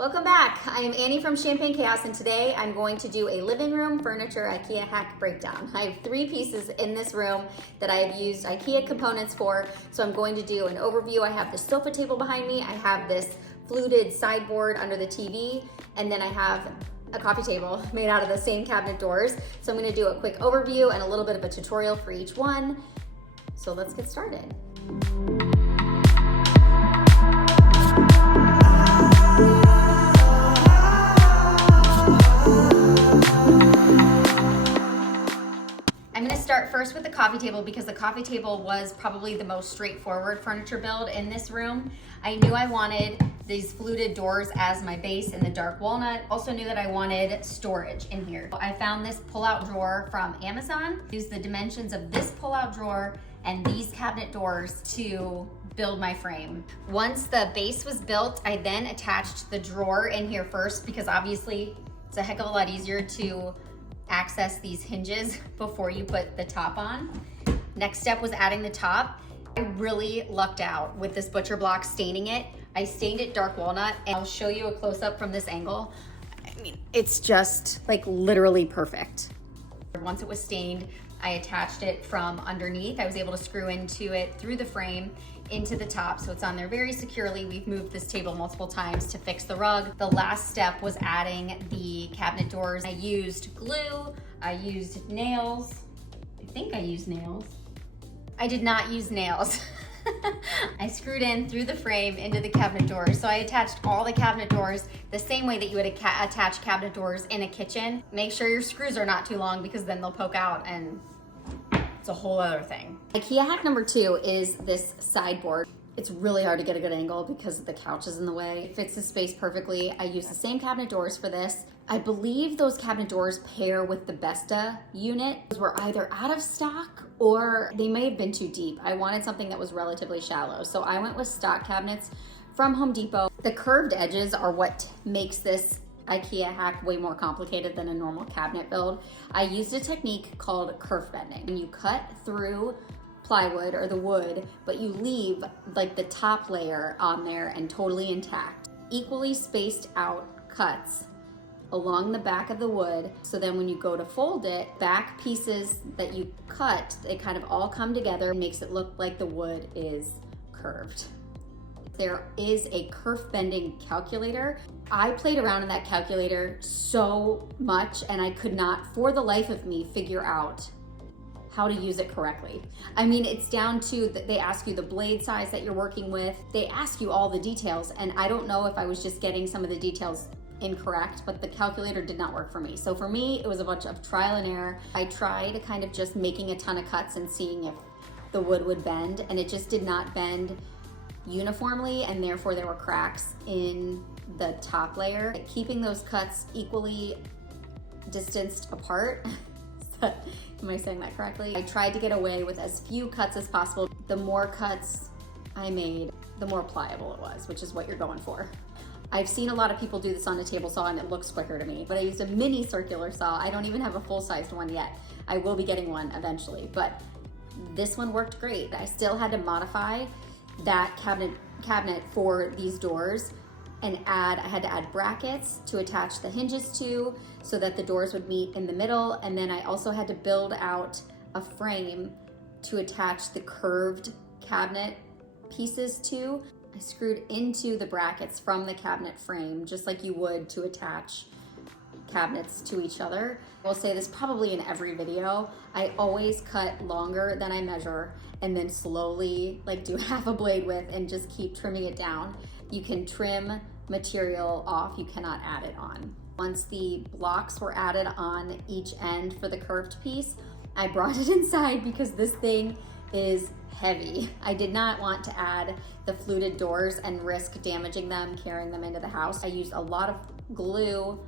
Welcome back. I am Annie from Champagne Chaos, and today I'm going to do a living room furniture IKEA hack breakdown. I have 3 pieces in this room that I have used IKEA components for, so I'm going to do an overview. I have the sofa table behind me, I have this fluted sideboard under the TV, and then I have a coffee table made out of the same cabinet doors. So I'm going to do a quick overview and a little bit of a tutorial for each one. So let's get started. I'm going to start first with the coffee table because the coffee table was probably the most straightforward furniture build in this room. I knew I wanted these fluted doors as my base in the dark walnut. Also knew that I wanted storage in here. I found this pull-out drawer from Amazon. Used the dimensions of this pull-out drawer and these cabinet doors to build my frame. Once the base was built, I then attached the drawer in here first because obviously it's a heck of a lot easier to access these hinges before you put the top on. Next step was adding the top. I really lucked out with this butcher block staining it. I stained it dark walnut, and I'll show you a close-up from this angle. I mean, it's just like literally perfect. Once it was stained, I attached it from underneath. I was able to screw into it through the frame into the top, so it's on there very securely. We've moved this table multiple times to fix the rug. The last step was adding the cabinet doors. I used glue, I used nails. I think I used nails. I did not use nails. I screwed in through the frame into the cabinet doors. So I attached all the cabinet doors the same way that you would attach cabinet doors in a kitchen. Make sure your screws are not too long because then they'll poke out and it's a whole other thing. IKEA hack number 2 is this sideboard. It's really hard to get a good angle because the couch is in the way. It fits the space perfectly. I use the same cabinet doors for this. I believe those cabinet doors pair with the Besta unit. Those were either out of stock or they may have been too deep. I wanted something that was relatively shallow. So I went with stock cabinets from Home Depot. The curved edges are what makes this IKEA hack way more complicated than a normal cabinet build. I used a technique called kerf bending. When you cut through plywood or the wood, but you leave like the top layer on there and totally intact. Equally spaced out cuts along the back of the wood, so then when you go to fold it, back pieces that you cut, they kind of all come together and makes it look like the wood is curved. There is a kerf bending calculator. I played around in that calculator so much and I could not, for the life of me, figure out how to use it correctly. I mean, it's down to, they ask you the blade size that you're working with. They ask you all the details, and I don't know if I was just getting some of the details incorrect, but the calculator did not work for me. So for me, it was a bunch of trial and error. I tried kind of just making a ton of cuts and seeing if the wood would bend, and it just did not bend uniformly, and therefore there were cracks in the top layer. Keeping those cuts equally distanced apart, am I saying that correctly? I tried to get away with as few cuts as possible. The more cuts I made, the more pliable it was, which is what you're going for. I've seen a lot of people do this on a table saw and it looks quicker to me, but I used a mini circular saw. I don't even have a full-sized one yet. I will be getting one eventually, but this one worked great. I still had to modify that cabinet for these doors and I had to add brackets to attach the hinges to so that the doors would meet in the middle. And then I also had to build out a frame to attach the curved cabinet pieces to. I screwed into the brackets from the cabinet frame, just like you would to attach cabinets to each other. I'll say this probably in every video. I always cut longer than I measure and then slowly like do half a blade width and just keep trimming it down. You can trim material off, you cannot add it on. Once the blocks were added on each end for the curved piece, I brought it inside because this thing is heavy. I did not want to add the fluted doors and risk damaging them, carrying them into the house. I used a lot of glue,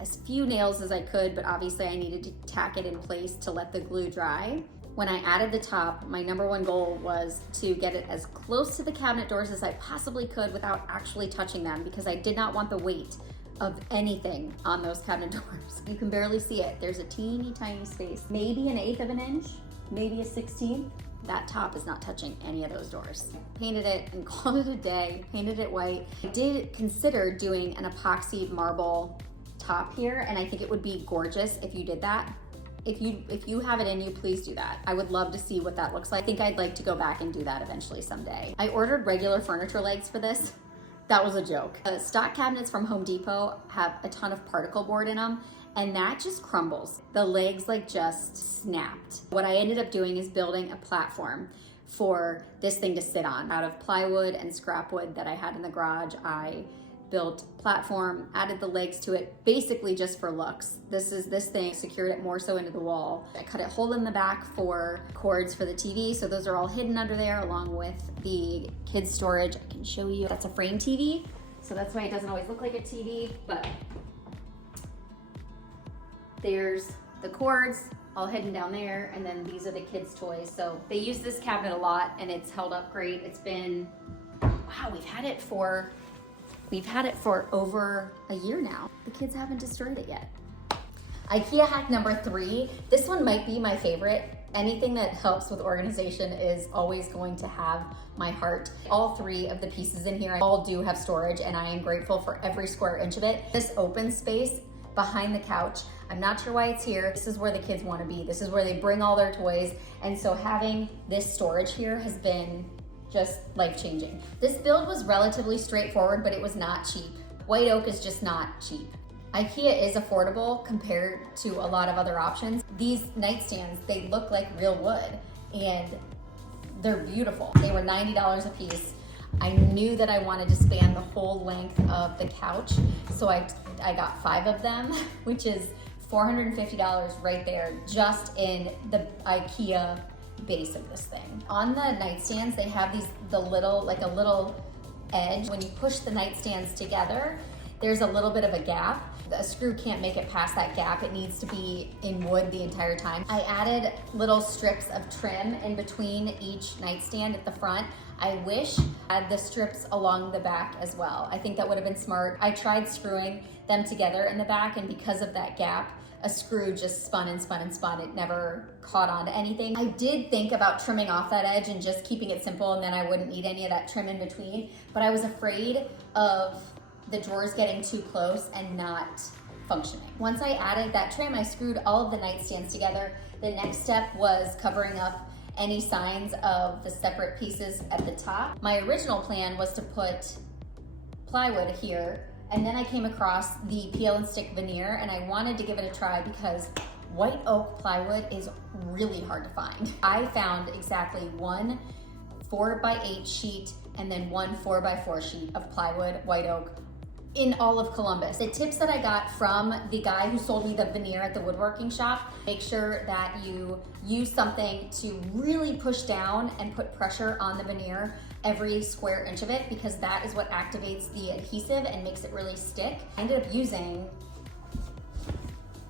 as few nails as I could, but obviously I needed to tack it in place to let the glue dry. When I added the top, my number 1 goal was to get it as close to the cabinet doors as I possibly could without actually touching them because I did not want the weight of anything on those cabinet doors. You can barely see it. There's a teeny tiny space, maybe an 1/8 of an inch, maybe a 1/16. That top is not touching any of those doors. Painted it and called it a day, painted it white. I did consider doing an epoxy marble top here, and I think it would be gorgeous if you did that. If you have it in you, please do that. I would love to see what that looks like. I think I'd like to go back and do that eventually someday. I ordered regular furniture legs for this. That was a joke. The stock cabinets from Home Depot have a ton of particle board in them, and that just crumbles. The legs like just snapped. What I ended up doing is building a platform for this thing to sit on. Out of plywood and scrap wood that I had in the garage, I built platform, added the legs to it, basically just for looks. This thing, secured it more so into the wall. I cut a hole in the back for cords for the TV, so those are all hidden under there, along with the kids' storage. I can show you, that's a frame TV, so that's why it doesn't always look like a TV, but there's the cords all hidden down there, and then these are the kids' toys. So they use this cabinet a lot, and it's held up great. It's been, wow, we've had it for over a year now. The kids haven't destroyed it yet. IKEA hack number 3. This one might be my favorite. Anything that helps with organization is always going to have my heart. All 3 of the pieces in here all do have storage, and I am grateful for every square inch of it. This open space behind the couch, I'm not sure why it's here. This is where the kids want to be. This is where they bring all their toys. And so having this storage here has been just life-changing. This build was relatively straightforward, but it was not cheap. White oak is just not cheap. IKEA is affordable compared to a lot of other options. These nightstands, they look like real wood, and they're beautiful. They were $90 a piece. I knew that I wanted to span the whole length of the couch, so I got 5 of them, which is $450 right there, just in the IKEA base of this thing. On the nightstands, they have a little edge. When you push the nightstands together, there's a little bit of a gap. A screw can't make it past that gap. It needs to be in wood the entire time. I added little strips of trim in between each nightstand at the front. I wish I had the strips along the back as well. I think that would have been smart. I tried screwing them together in the back, and because of that gap, a screw just spun and spun and spun. It never caught on to anything. I did think about trimming off that edge and just keeping it simple, and then I wouldn't need any of that trim in between, but I was afraid of the drawers getting too close and not functioning. Once I added that trim, I screwed all of the nightstands together. The next step was covering up any signs of the separate pieces at the top. My original plan was to put plywood here, and then I came across the peel and stick veneer, and I wanted to give it a try because white oak plywood is really hard to find. I found exactly one 4x8 sheet and then one 4x4 sheet of plywood, white oak, in all of Columbus. The tips that I got from the guy who sold me the veneer at the woodworking shop: make sure that you use something to really push down and put pressure on the veneer every square inch of it, because that is what activates the adhesive and makes it really stick. I ended up using,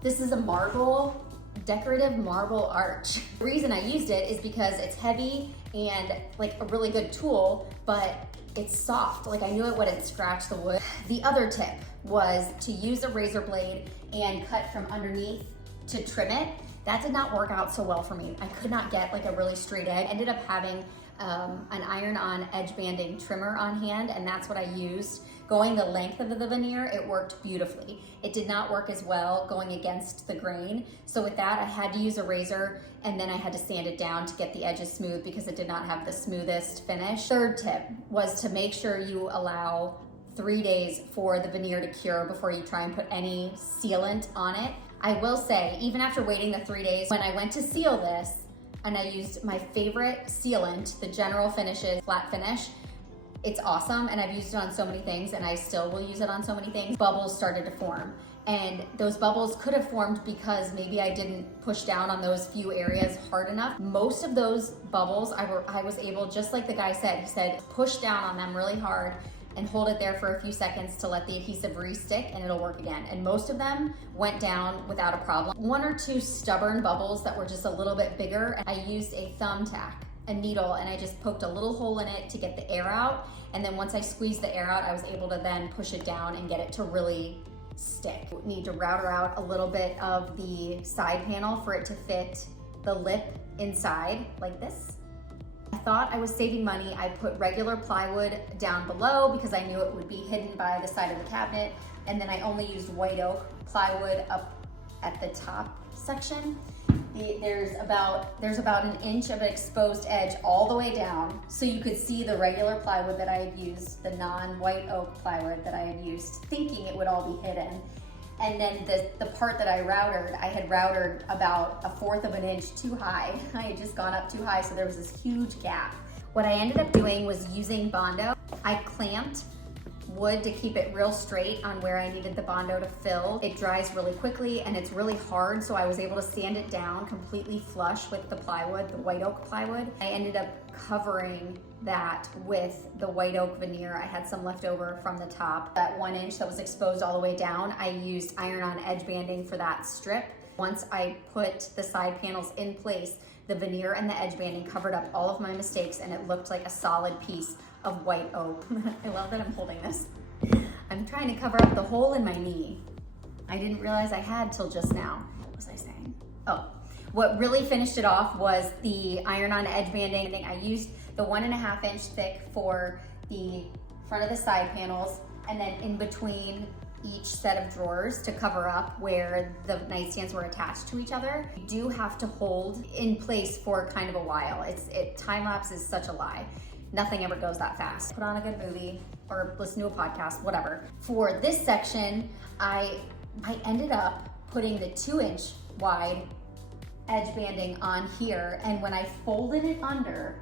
this is a marble, decorative marble arch. The reason I used it is because it's heavy and like a really good tool, but it's soft. Like I knew it wouldn't scratch the wood. The other tip was to use a razor blade and cut from underneath to trim it. That did not work out so well for me. I could not get like a really straight edge. I ended up having an iron-on edge banding trimmer on hand, and that's what I used. Going the length of the veneer, it worked beautifully. It did not work as well going against the grain. So with that, I had to use a razor, and then I had to sand it down to get the edges smooth because it did not have the smoothest finish. Third tip was to make sure you allow 3 days for the veneer to cure before you try and put any sealant on it. I will say, even after waiting the 3 days, when I went to seal this, and I used my favorite sealant, the General Finishes Flat Finish. It's awesome, and I've used it on so many things, and I still will use it on so many things. Bubbles started to form, and those bubbles could have formed because maybe I didn't push down on those few areas hard enough. Most of those bubbles, I was able, just like the guy said, he said, push down on them really hard and hold it there for a few seconds to let the adhesive re-stick, and it'll work again. And most of them went down without a problem. 1 or 2 stubborn bubbles that were just a little bit bigger, I used a thumbtack, a needle, and I just poked a little hole in it to get the air out. And then once I squeezed the air out, I was able to then push it down and get it to really stick. You need to router out a little bit of the side panel for it to fit the lip inside like this. I thought I was saving money. I put regular plywood down below because I knew it would be hidden by the side of the cabinet. And then I only used white oak plywood up at the top section. There's about an inch of exposed edge all the way down. So you could see the regular plywood that I had used, the non-white oak plywood that I had used, thinking it would all be hidden. And then the part that I had routed about 1/4 of an inch too high. I had just gone up too high, so there was this huge gap. What I ended up doing was using Bondo. I clamped wood to keep it real straight on where I needed the Bondo to fill. It dries really quickly and it's really hard, so I was able to sand it down completely flush with the plywood, the white oak plywood. I ended up covering that with the white oak veneer. I had some left over from the top. That 1 inch that was exposed all the way down, I used iron-on edge banding for that strip. Once I put the side panels in place, the veneer and the edge banding covered up all of my mistakes and it looked like a solid piece of white oak. I love that I'm holding this. I'm trying to cover up the hole in my knee. I didn't realize I had till just now. What was I saying? Oh, what really finished it off was the iron-on edge banding. I used the 1.5 inch thick for the front of the side panels, and then in between each set of drawers to cover up where the nightstands were attached to each other. You do have to hold in place for kind of a while. Time lapse is such a lie. Nothing ever goes that fast. Put on a good movie or listen to a podcast, whatever. For this section, I ended up putting the 2 inch wide edge banding on here, and when I folded it under,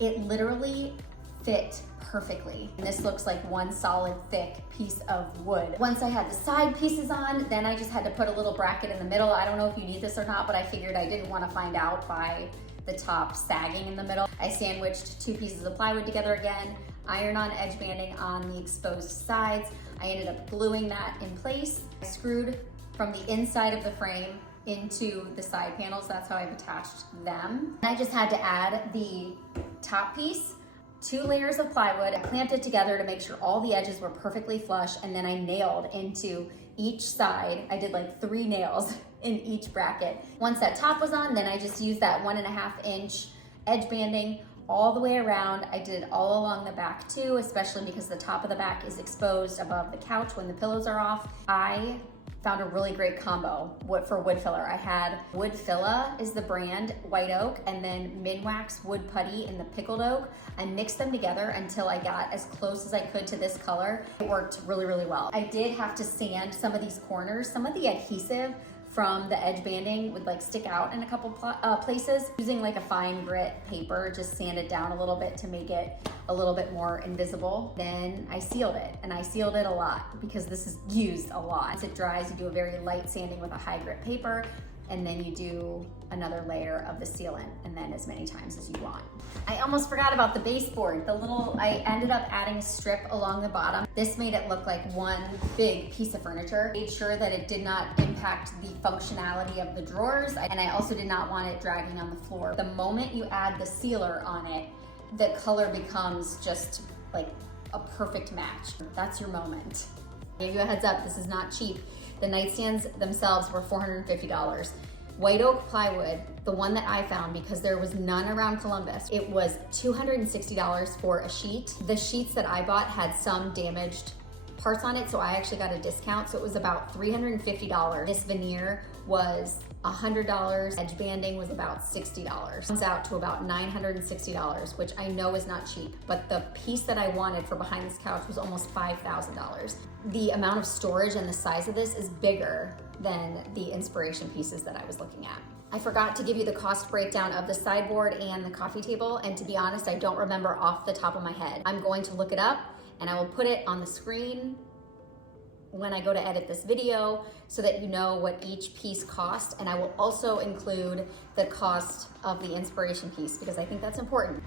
it literally fit perfectly. And this looks like one solid thick piece of wood. Once I had the side pieces on, then I just had to put a little bracket in the middle. I don't know if you need this or not, but I figured I didn't want to find out by the top sagging in the middle. I sandwiched 2 pieces of plywood together again, iron-on edge banding on the exposed sides. I ended up gluing that in place. I screwed from the inside of the frame into the side panels. That's how I've attached them. And I just had to add the top piece, 2 layers of plywood. I clamped it together to make sure all the edges were perfectly flush, and then I nailed into each side. I did like 3 nails in each bracket. Once that top was on, then I just used that 1.5 inch edge banding all the way around. I did it all along the back too, especially because the top of the back is exposed above the couch when the pillows are off. I found a really great combo for wood filler. I had Wood Filla is the brand, white oak, and then Minwax wood putty in the pickled oak. I mixed them together until I got as close as I could to this color. It worked really, really well. I did have to sand some of these corners. Some of the adhesive from the edge banding would like stick out in a couple places. Using like a fine grit paper, just sand it down a little bit to make it a little bit more invisible. Then I sealed it, and I sealed it a lot because this is used a lot. Once it dries, you do a very light sanding with a high grit paper, and then you do another layer of the sealant, and then as many times as you want. I almost forgot about the baseboard. I ended up adding a strip along the bottom. This made it look like one big piece of furniture. Made sure that it did not impact the functionality of the drawers, and I also did not want it dragging on the floor. The moment you add the sealer on it, the color becomes just like a perfect match. That's your moment. I gave you a heads up, this is not cheap. The nightstands themselves were $450. White oak plywood, the one that I found, because there was none around Columbus, it was $260 for a sheet. The sheets that I bought had some damaged parts on it, so I actually got a discount, so it was about $350. This veneer was $100. Edge banding was about $60. Comes out to about $960, which I know is not cheap, but the piece that I wanted for behind this couch was almost $5,000. The amount of storage and the size of this is bigger than the inspiration pieces that I was looking at. I forgot to give you the cost breakdown of the sideboard and the coffee table, and to be honest, I don't remember off the top of my head. I'm going to look it up, and I will put it on the screen when I go to edit this video so that you know what each piece cost, and I will also include the cost of the inspiration piece because I think that's important.